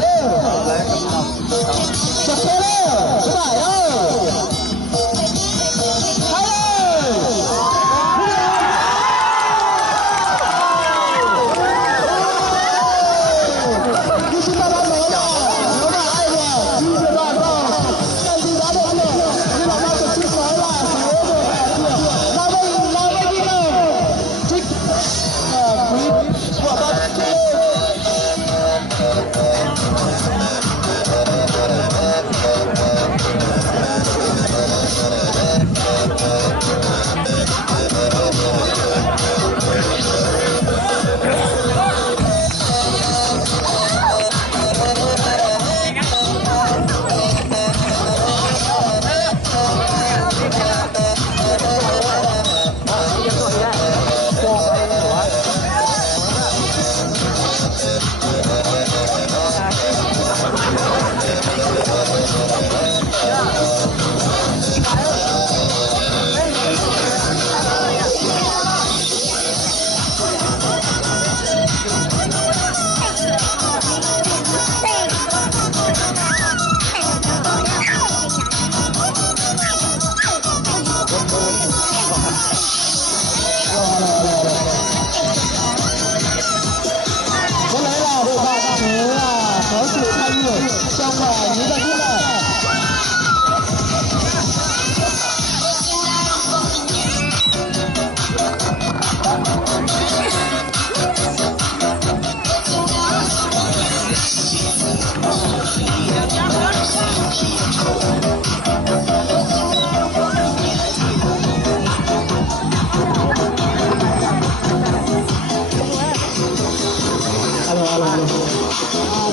bạn ơi. Chặt xe lên, số 7 ơi.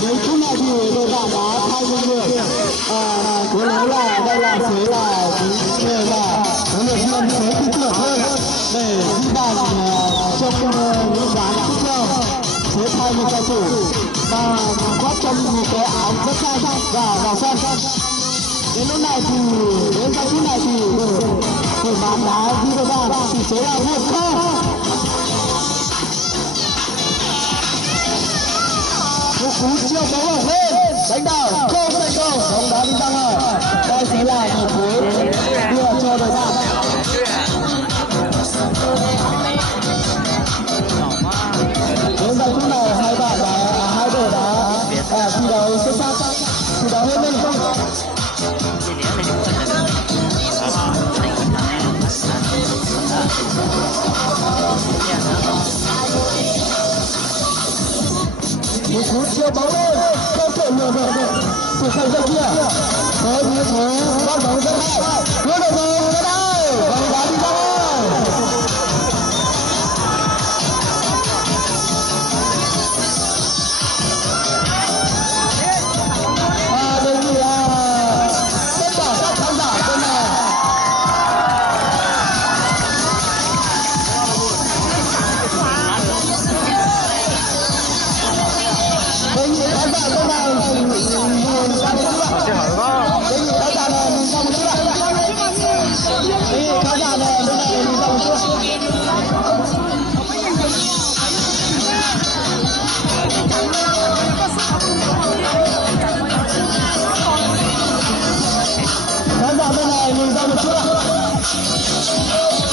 Đến phút này thì đội bạn đã thay người cố gắng là đây là số là người là huấn luyện viên sẽ tin tưởng hơn để ghi bàn trong những ván tiếp theo sẽ thay một cầu thủ và khoác trong một cái áo rất xanh và màu xanh. Đến lúc này thì đến giây phút này thì đội bạn đã ghi được bàn tỷ số là 1-0. Một cú chiêu bóng ở lên đánh đầu không thành công, bóng đá đi ra ngoài. Đây chính là một cú đưa cho đội bạn. Đến giờ phút này hai đội đã thi đấu xuất sắc, thi đấu hết mình. Một cú chiêu bóng lên, không thể lừa được thủ thành bên kia. Với như thế, bóng bóng rất hay. Đưa được rồi, ra đây, bóng đá đi ra đây. Đây là tất cả các khán giả bên này.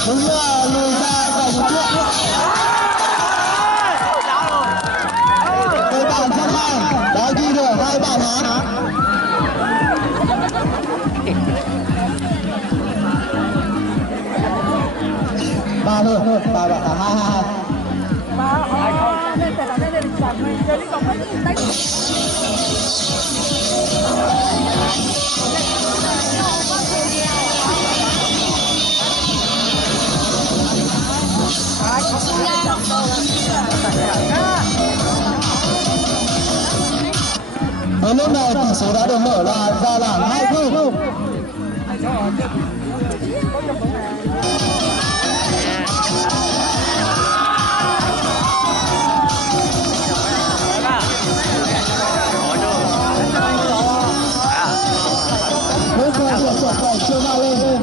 Đúng là lùi ra vài một chút. Đội bạn rất hay, đã ghi được 2 bàn thắng. Ba thôi, ba bạn thắng 2-2. Ở lúc này tỷ số đã được mở ra là 2-0. Bây giờ được chọn phải chưa vào lên.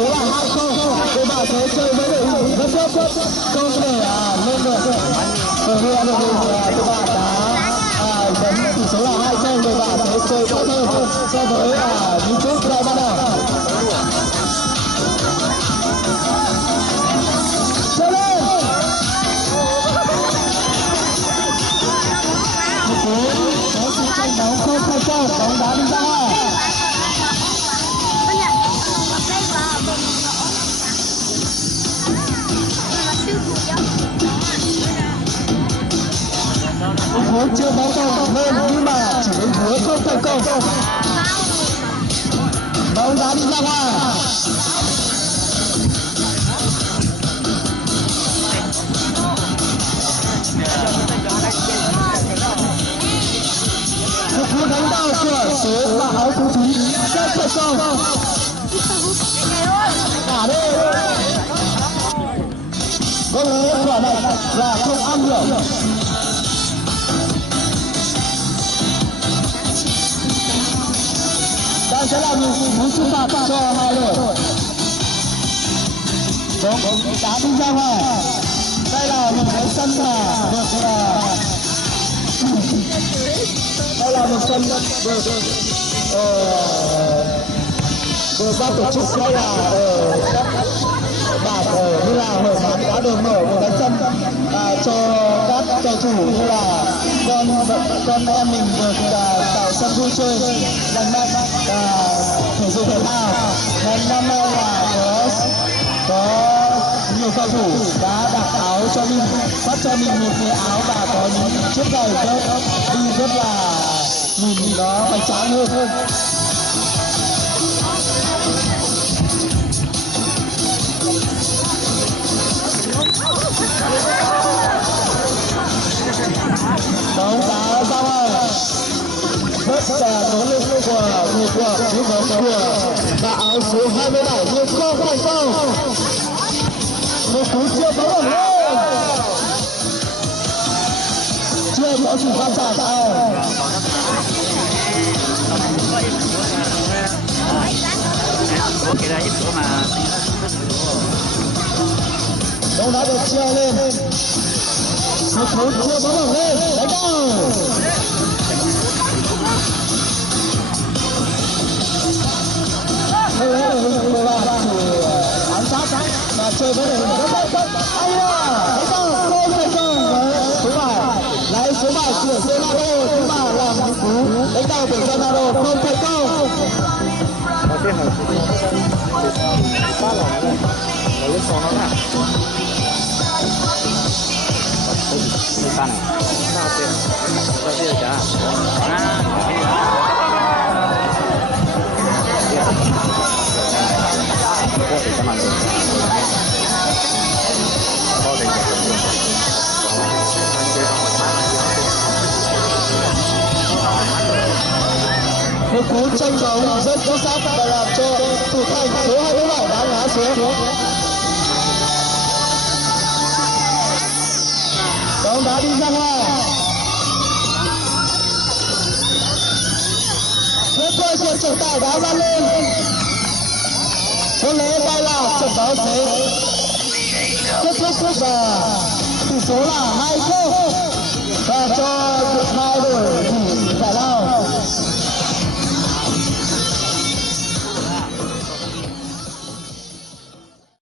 số là 2-0. Đội bạn sẽ chơi với đội hình rất tốt, không thể lên được. Bởi vì là đội hình đội bạn đã dẫn tỷ số là 2-0, đội bạn sẽ chơi tốt hơn so với những phút ra ban đầu. Chơi lên. Có sự tranh đấu không thành công, bóng đá đi ra ngoài. Muốn chưa bóng công lên nhưng mà chỉ đến hứa không thành công. Bóng đá đi ra ngoài. Một cú đánh đầu của số và áo số 9 rất thành công. Cả đây có lẽ quả này là không am hiểu. Đây sẽ là một cú sút phạt cho hai đội. Bóng đá đi ra ngoài. Đây là một cái sân được đây là một sân vừa ban tổ chức hay là các bạn như là hội quán đã được mở một cái sân cho các cầu thủ như là con em mình được tạo sân vui chơi lành mạnh thể dục thể thao. Nên năm nay là có nhiều cầu thủ đã đặt áo cho mình, phát cho mình một cái áo và có những chiếc giày đi rất là nhìn nó hoành tráng hơn. Bóng đá ra ngoài. Rất là nỗ lực của những bóng của và áo số 27 nhưng không thành công. Một cú chia bóng ở lên. Chưa có sự va chạm nào. Bóng đá được treo lên. Một cú chia bóng ở lên. Đánh đầu. Đây là hình của bạn thì ám sát và chơi với hình rất tốt. Hay là đánh đầu không thành công với số 7. Lấy số 7 của Ronaldo, số 7 làm một cú đánh đầu của Ronaldo không thành công. Một cú tranh bóng rất chính xác và làm cho thủ thành số 27 đã ngã xuống. Bóng đá đi ra ngoài. Kết thúc cuộc trọng tài đã ra lên. Có lẽ đây là trận đấu sẽ kết thúc và tỷ số là 2-0 và cho